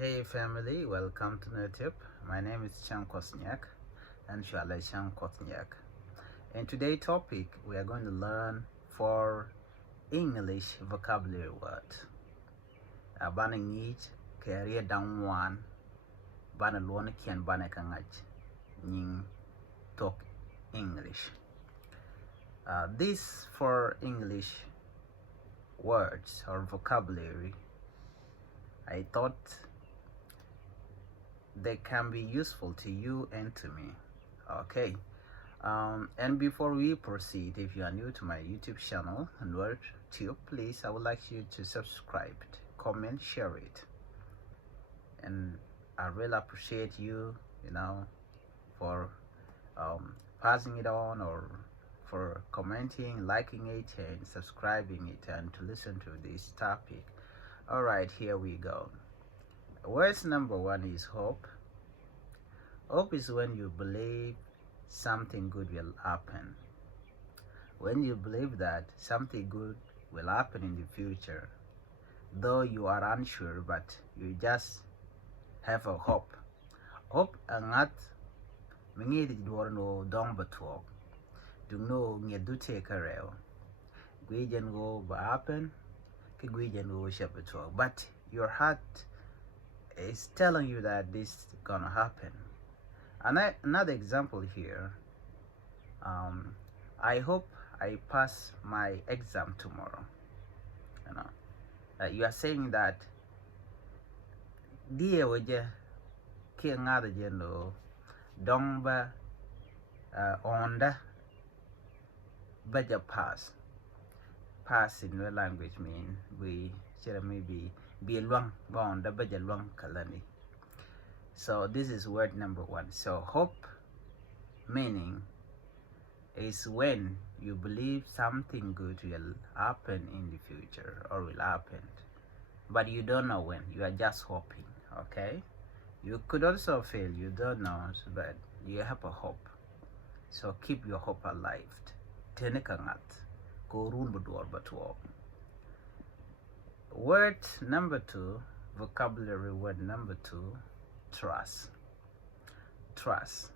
Hey family, welcome to NetTip. My name is Chan Kosniak and Shale Chan Kosniak. In today's topic, we are going to learn 4 English vocabulary words. Bana ngich career down one, bana luon kian bana kangach, ning talk English. These 4 English words or vocabulary, I thought they can be useful to you and to me. Okay. And before we proceed, if you are new to my YouTube channel and WordTube, please, I would like you to subscribe, comment, share it. And I really appreciate you, for passing it on, or for commenting, liking it, and subscribing it, and to listen to this topic. All right, here we go. Words number 1 is hope. Hope is when you believe something good will happen. When you believe that something good will happen in the future, though you are unsure, but you just have a hope. Hope angat mingi di duor no dong batuok. Dung no ngedute kareo. Gwijen go ba happen, ke gwijen go shepatuok. But your heart is telling you that this is gonna happen. Another example here. I hope I pass my exam tomorrow. You are saying that dia waje ki ngada jeno dongba onda baja pass. Pass in your language mean we should maybe be long bound baja long kalani. So this is word number 1. So hope meaning is when you believe something good will happen in the future or will happen, but you don't know when. You are just hoping. Okay, you could also fail, you don't know, but you have a hope. So keep your hope alive. Tenekangat korun bedor batuo. Word number 2, vocabulary word number 2, trust. Trust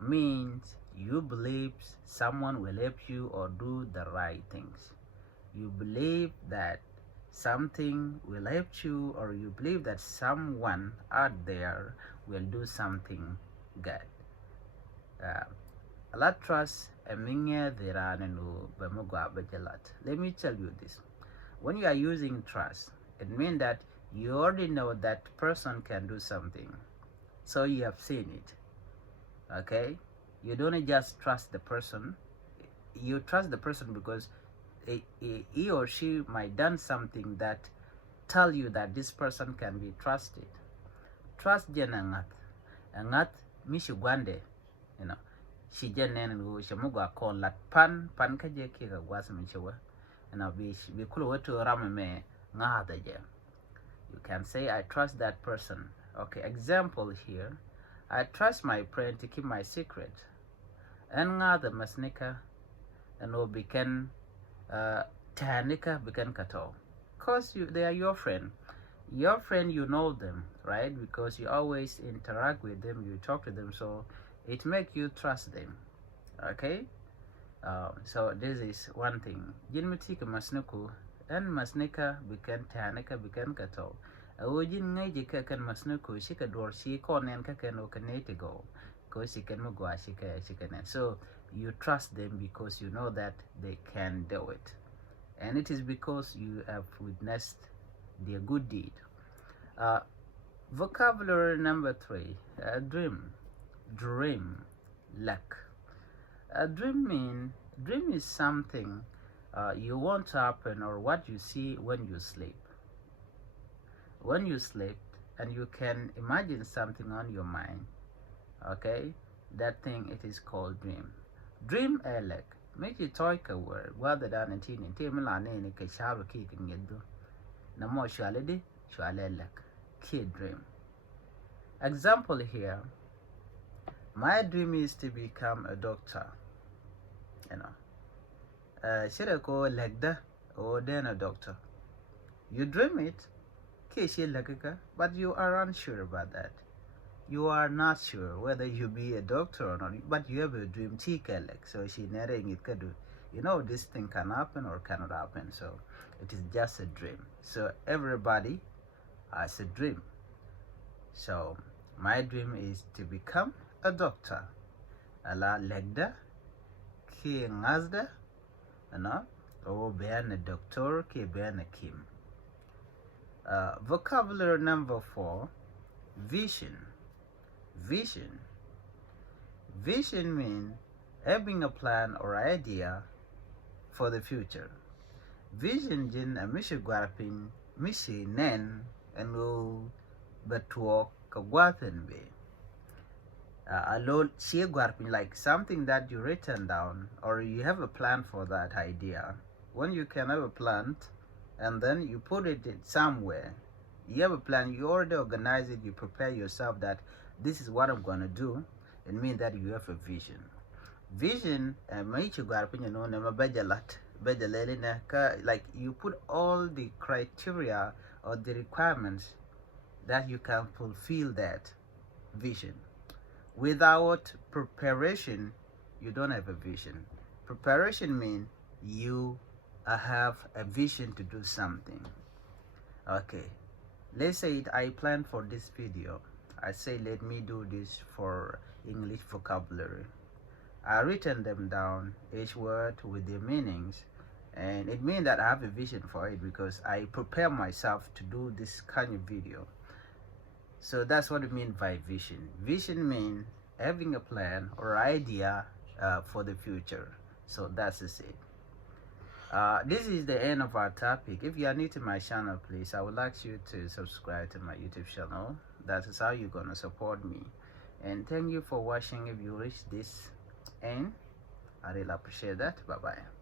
means you believe someone will help you or do the right things. You believe that something will help you, or you believe that someone out there will do something good. A lot trust let me tell you this. When you are using trust, it means that you already know that person can do something, so you have seen it. Okay, you don't just trust the person, you trust the person because he or she might done something that tell you that this person can be trusted. Trust jenangat angat mishugwande, she jenen go shamugwa kon lat pan kaje ki ga was minchewa, be cool to ramame ngada je. You can say I trust that person. Okay, example here. I trust my friend to keep my secret. And the masnika and will become tanika become kato. Cause they are your friend. Your friend, you know them, right? Because you always interact with them, you talk to them, so it makes you trust them. Okay? So this is one thing. Jinmitika masnuku and masnika become tanika become kato. Awujin ngaji kakan masnuku shika door she konen kakan okanete go. Because she can go she can. So you trust them because you know that they can do it. And it is because you have witnessed their good deed. Vocabulary number 3, dream, luck. Dream is something you want to happen, or what you see when you sleep. When you sleep and you can imagine something on your mind, okay, that thing, it is called dream. Dream elek make you talk a word rather than a teen in Timilane in a shadow kicking you. No more shalidi, shalelek, kid dream. Example here, my dream is to become a doctor. Should I go like that or then a doctor? You dream it, but you are unsure about that. You are not sure whether you be a doctor or not, but you have a dream. So she narrating it could do. You know, this thing can happen or cannot happen. So it is just a dream. So everybody has a dream. So my dream is to become a doctor. Ala legda ki ngazda, no? Or be a doctor ki be a kim. Vocabulary number 4, vision. Vision. Vision means having a plan or idea for the future. Vision jin a mishi gwarpin mishi nen and will betuok kagwathen be. Alone she gwarpin, like something that you written down or you have a plan for that idea. When you can have a plan and then you put it somewhere, you have a plan, you already organize it, you prepare yourself that this is what I'm going to do. It means that you have a vision. Vision, like you put all the criteria or the requirements that you can fulfill that vision. Without preparation, you don't have a vision. Preparation means you have a vision to do something. Okay, let's say I plan for this video. I say let me do this for English vocabulary. I written them down, each word with their meanings, and it means that I have a vision for it because I prepare myself to do this kind of video. So that's what it means by vision. Vision means having a plan or idea for the future. So that's it. This is the end of our topic. If you are new to my channel, please, I would like you to subscribe to my YouTube channel. That is how you're gonna support me. And thank you for watching. If you reach this end, I really appreciate that. Bye bye.